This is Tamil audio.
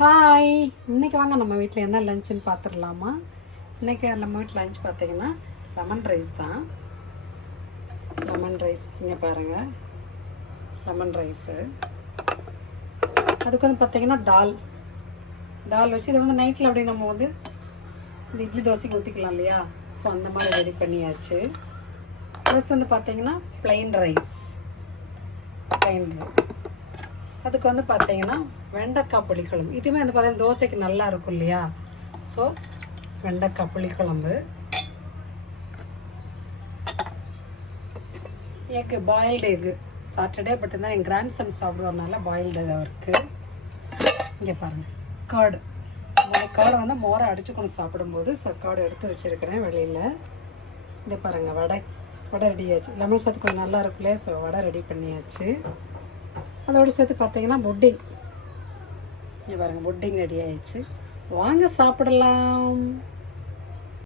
ஹாய், இன்றைக்கி வாங்க நம்ம வீட்டில் என்ன லஞ்சுன்னு பார்த்துடலாமா. இன்றைக்கி நம்ம வீட்டில் லஞ்ச் பார்த்திங்கன்னா லெமன் ரைஸ் தான். லெமன் ரைஸ் இங்கே பாருங்கள், லெமன் ரைஸு. அதுக்கு வந்து பார்த்திங்கன்னா தால் வச்சு இதை வந்து நைட்டில் அப்படி நம்ம வந்து இந்த இட்லி தோசைக்கு ஊற்றிக்கலாம் இல்லையா. ஸோ அந்த மாதிரி ரெடி பண்ணியாச்சு. ப்ளஸ் வந்து பார்த்திங்கன்னா ப்ளைன் ரைஸ். அதுக்கு வந்து பார்த்திங்கன்னா வெண்டைக்காய் புளிக்குழம்பு. இதுவுமே வந்து பார்த்திங்கன்னா தோசைக்கு நல்லா இருக்கும் இல்லையா. ஸோ வெண்டைக்காய் புளிக்குழம்பு. Egg, boiled egg. Saturday but இருந்தால் என் கிராண்ட் சன் சாப்பிடுவார்னால பாயில்டு எக் அவருக்கு. இங்கே பாருங்கள், கார்டு. கார்டை வந்து மோரை அடிச்சுக்கணும் சாப்பிடும்போது. ஸோ கார்டு எடுத்து வச்சுருக்கிறேன் வெளியில். இங்கே பாருங்கள், வடை ரெடி ஆச்சு. லெமன் சாத்து கொஞ்சம் நல்லா இருக்குல்லையே. ஸோ வடை ரெடி பண்ணியாச்சு. அதோடு சேர்த்து பார்த்தீங்கன்னா புட்டிங். இங்கே பாருங்கள், புட்டிங் ரெடி ஆயிடுச்சு. வாங்க சாப்பிடலாம்.